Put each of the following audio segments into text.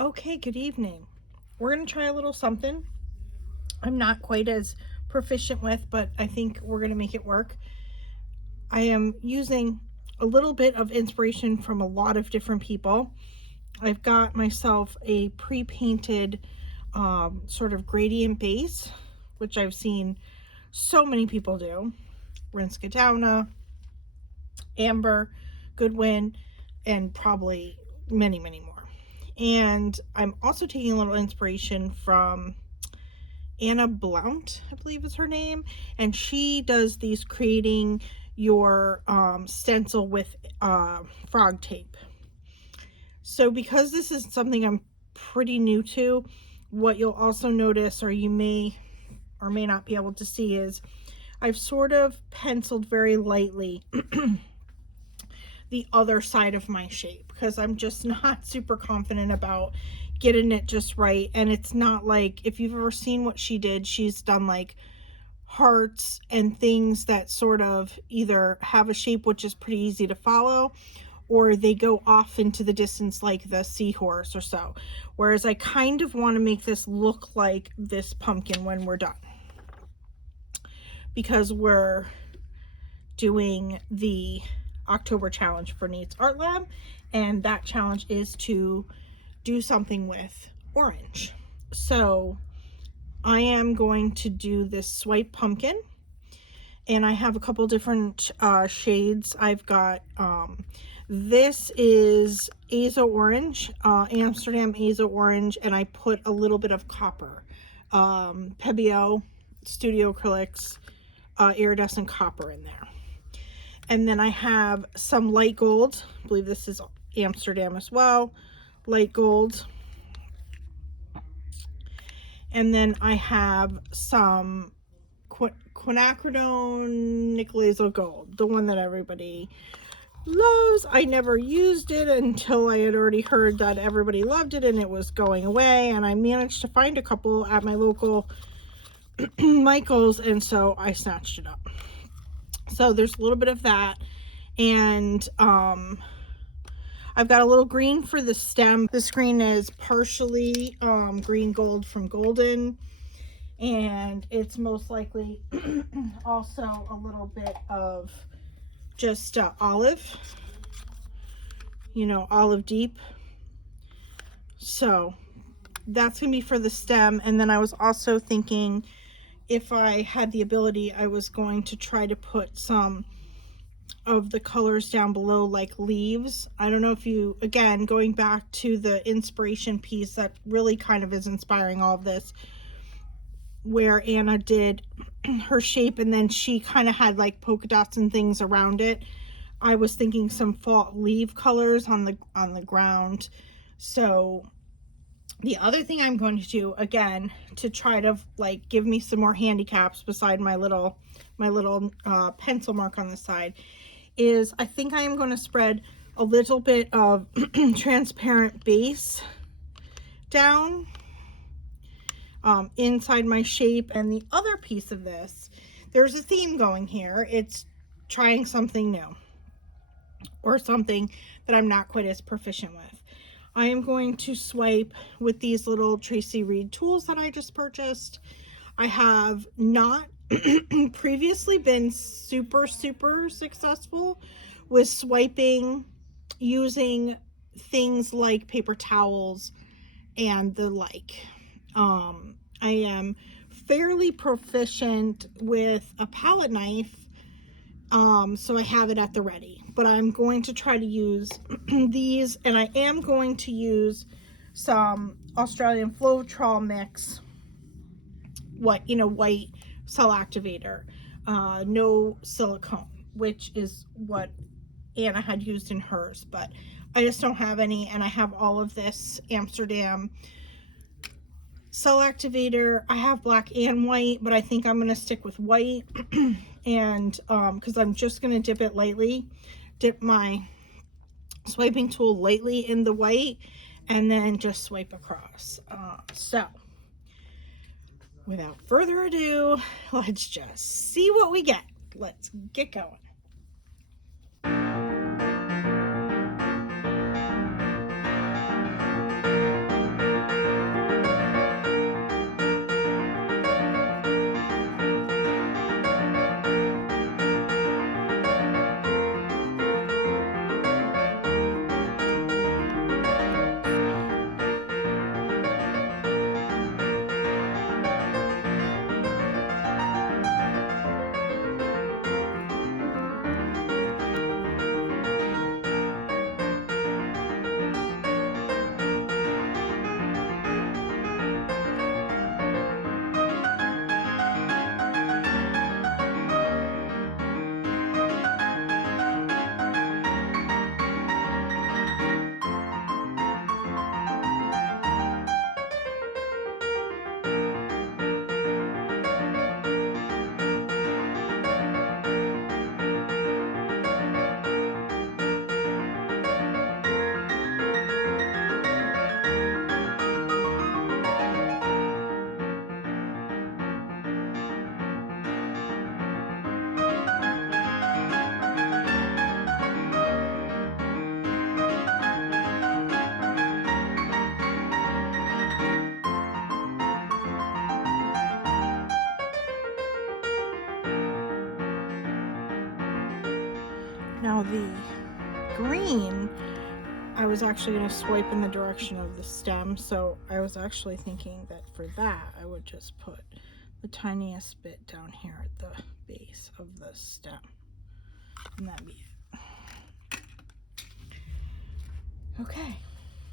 Okay, good evening. We're going to try a little something I'm not quite as proficient with, but I think we're going to make it work. I am using a little bit of inspiration from a lot of different people. I've got myself a pre-painted sort of gradient base, which I've seen so many people do. Rinskadowna, Amber, Goodwin, and probably many, many more. And I'm also taking a little inspiration from Anna Blount, I believe is her name, and she does these creating your stencil with frog tape. So because this is something I'm pretty new to, what you'll also notice, or you may or may not be able to see, is I've sort of penciled very lightly the other side of my shape because I'm just not super confident about getting it just right. And it's not like, if you've ever seen what she did, she's done like hearts and things that sort of either have a shape which is pretty easy to follow, or they go off into the distance like the seahorse or so. Whereas I kind of want to make this look like this pumpkin when we're done, because we're doing the October challenge for Nate's Art Lab, and that challenge is to do something with orange. So I am going to do this swipe pumpkin, and I have a couple different shades. I've got this is Azo Orange, Amsterdam Azo Orange, and I put a little bit of copper, Pebeo Studio Acrylics Iridescent copper in there. And then I have some light gold. I believe this is Amsterdam as well. Light gold. And then I have some Quinacridone Gold, the one that everybody loves. I never used it until I had already heard that everybody loved it and it was going away. And I managed to find a couple at my local Michael's, and so I snatched it up. So there's a little bit of that. And I've got a little green for the stem. This green is partially green gold from Golden, and it's most likely also a little bit of just olive, olive deep. So that's gonna be for the stem. And then I was also thinking, if I had the ability, I was going to try to put some of the colors down below, like leaves. I don't know if you, again, going back to the inspiration piece that really kind of is inspiring all of this, where Anna did her shape and then she kind of had like polka dots and things around it. I was thinking some fall leaf colors on the ground. So the other thing I'm going to do, again, to try to like give me some more handicaps beside my little pencil mark on the side, is I think I am going to spread a little bit of transparent base down inside my shape. And the other piece of this, there's a theme going here. It's trying something new, or something that I'm not quite as proficient with. I am going to swipe with these little Tracy Reed tools that I just purchased. I have not previously been super successful with swiping using things like paper towels and the like. I am fairly proficient with a palette knife, so I have it at the ready, but I'm going to try to use these, and I am going to use some Australian Floetrol mix, white cell activator, no silicone, which is what Anna had used in hers, but I just don't have any. And I have all of this Amsterdam cell activator. I have black and white, but I think I'm going to stick with white. And because I'm just going to dip my swiping tool lightly in the white, and then just swipe across. So without further ado, let's just see what we get. Let's get going. Now the green, I was actually going to swipe in the direction of the stem, so I was actually thinking that for that I would just put the tiniest bit down here at the base of the stem, and that'd be it. Okay,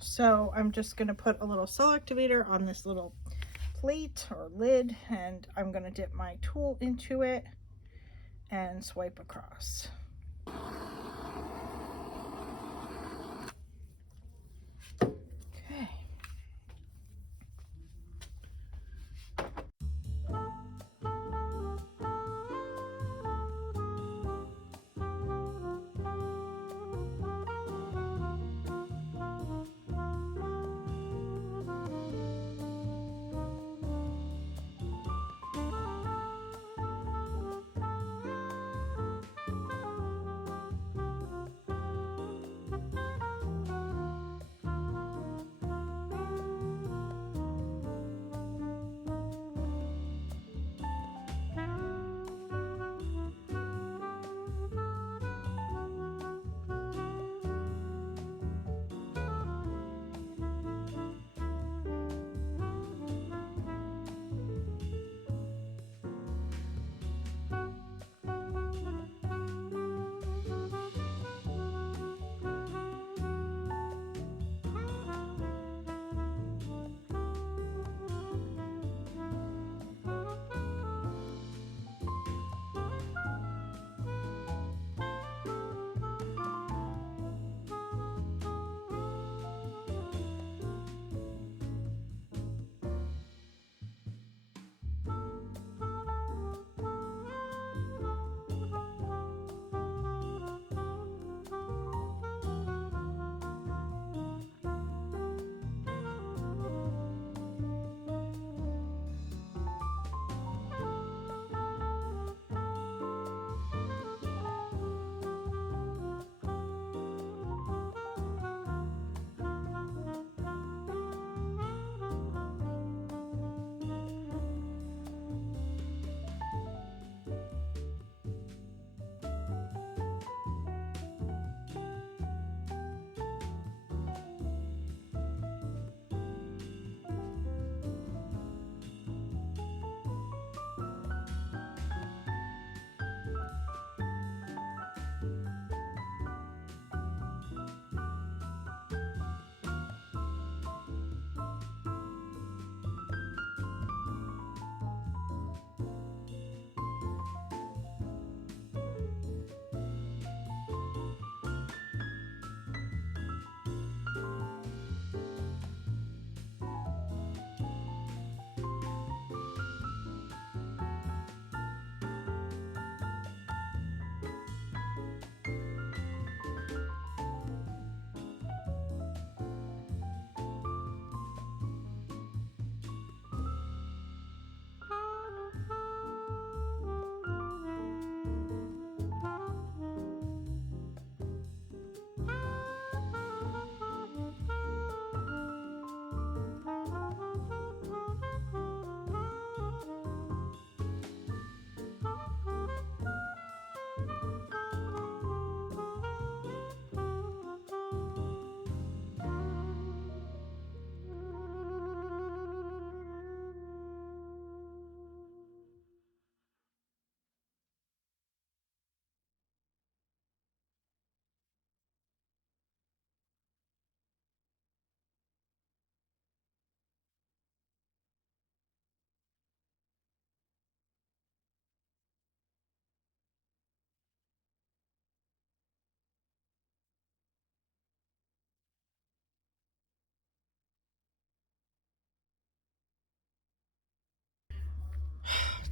so I'm just going to put a little cell activator on this little plate or lid, and I'm going to dip my tool into it and swipe across. Okay.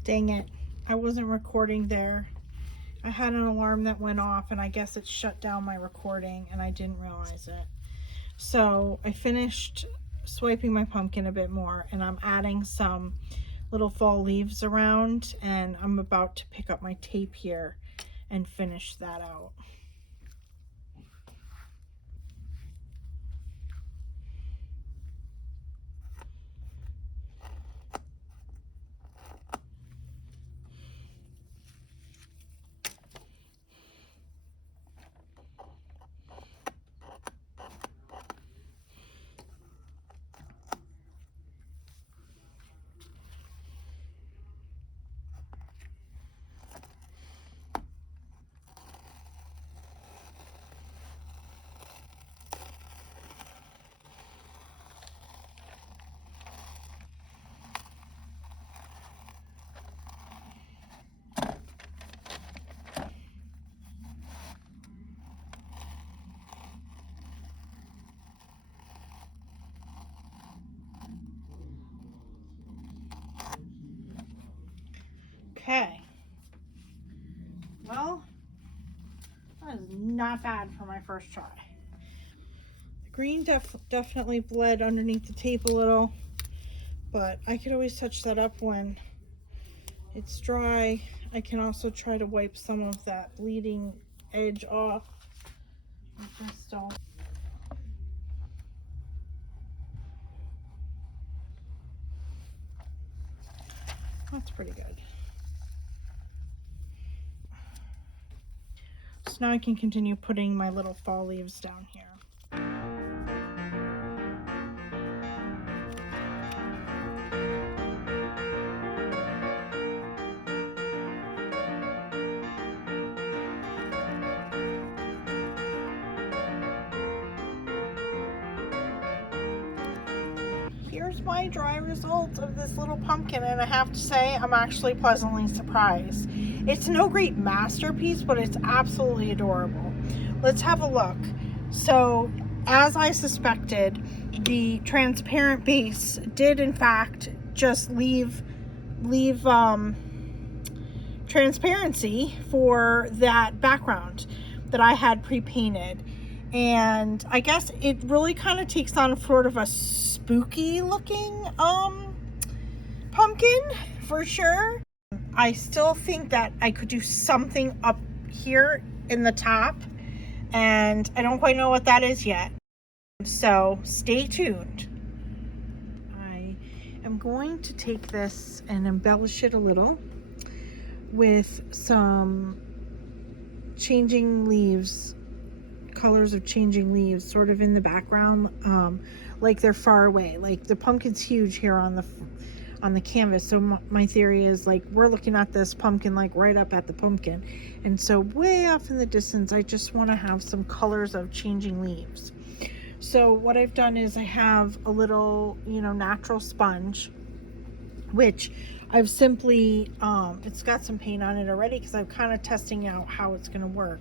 Dang it, I wasn't recording there. I had an alarm that went off, and I guess it shut down my recording, and I didn't realize it. So I finished swiping my pumpkin a bit more, and I'm adding some little fall leaves around, and I'm about to pick up my tape here and finish that out. Okay. Well, that is not bad for my first try. The green definitely bled underneath the tape a little, but I could always touch that up when it's dry. I can also try to wipe some of that bleeding edge off. Just don't. That's pretty good. So now I can continue putting my little fall leaves down here. Here's my dry result of this little pumpkin, and I have to say I'm actually pleasantly surprised. It's no great masterpiece, but it's absolutely adorable. Let's have a look. So, as I suspected, the transparent base did in fact just leave transparency for that background that I had pre-painted. And I guess it really kind of takes on sort of a spooky looking pumpkin for sure. I still think that I could do something up here in the top, and I don't quite know what that is yet. So stay tuned. I am going to take this and embellish it a little with some changing leaves, colors of changing leaves sort of in the background, like they're far away. Like the pumpkin's huge here on the canvas, so my theory is like we're looking at this pumpkin like right up at the pumpkin, and so way off in the distance I just want to have some colors of changing leaves. So what I've done is I have a little, natural sponge, which I've simply, it's got some paint on it already because I'm kind of testing out how it's going to work.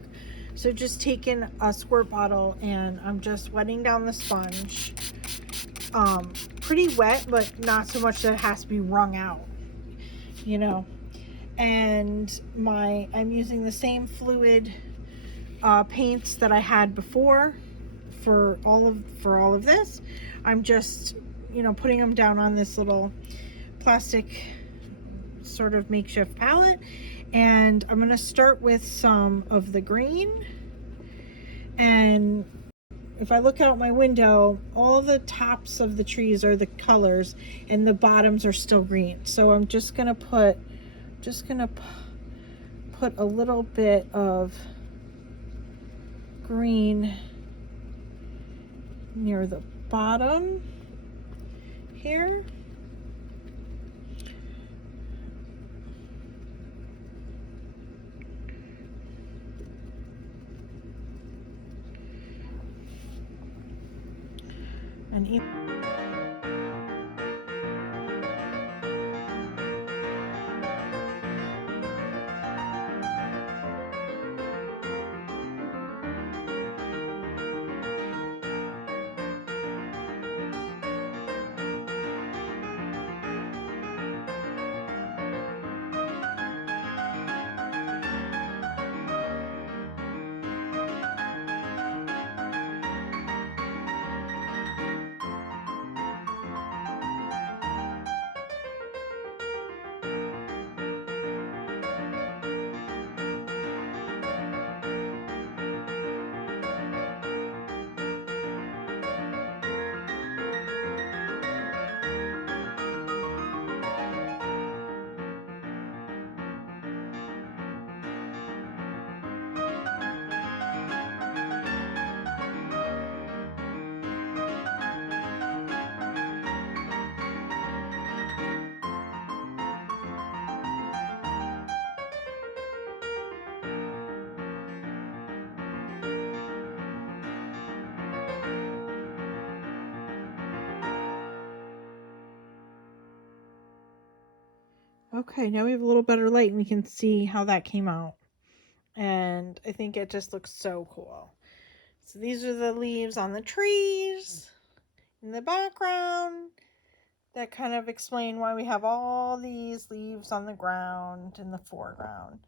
So just taking a squirt bottle and I'm just wetting down the sponge. Pretty wet, but not so much that it has to be wrung out, And I'm using the same fluid paints that I had before for all of this. I'm just, putting them down on this little plastic sort of makeshift palette, and I'm going to start with some of the green. And if I look out my window, all the tops of the trees are the colors and the bottoms are still green. So I'm just going to put a little bit of green near the bottom here. And okay, now we have a little better light and we can see how that came out. And I think it just looks so cool. So these are the leaves on the trees in the background. that kind of explain why we have all these leaves on the ground in the foreground.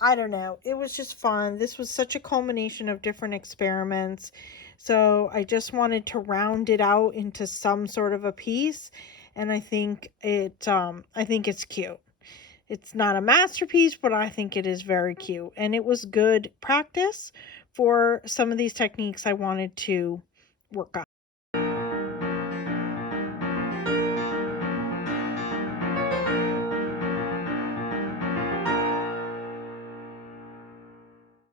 I don't know. It was just fun. This was such a culmination of different experiments. So I just wanted to round it out into some sort of a piece. And I think it's cute. It's not a masterpiece, but I think it is very cute. And it was good practice for some of these techniques I wanted to work on.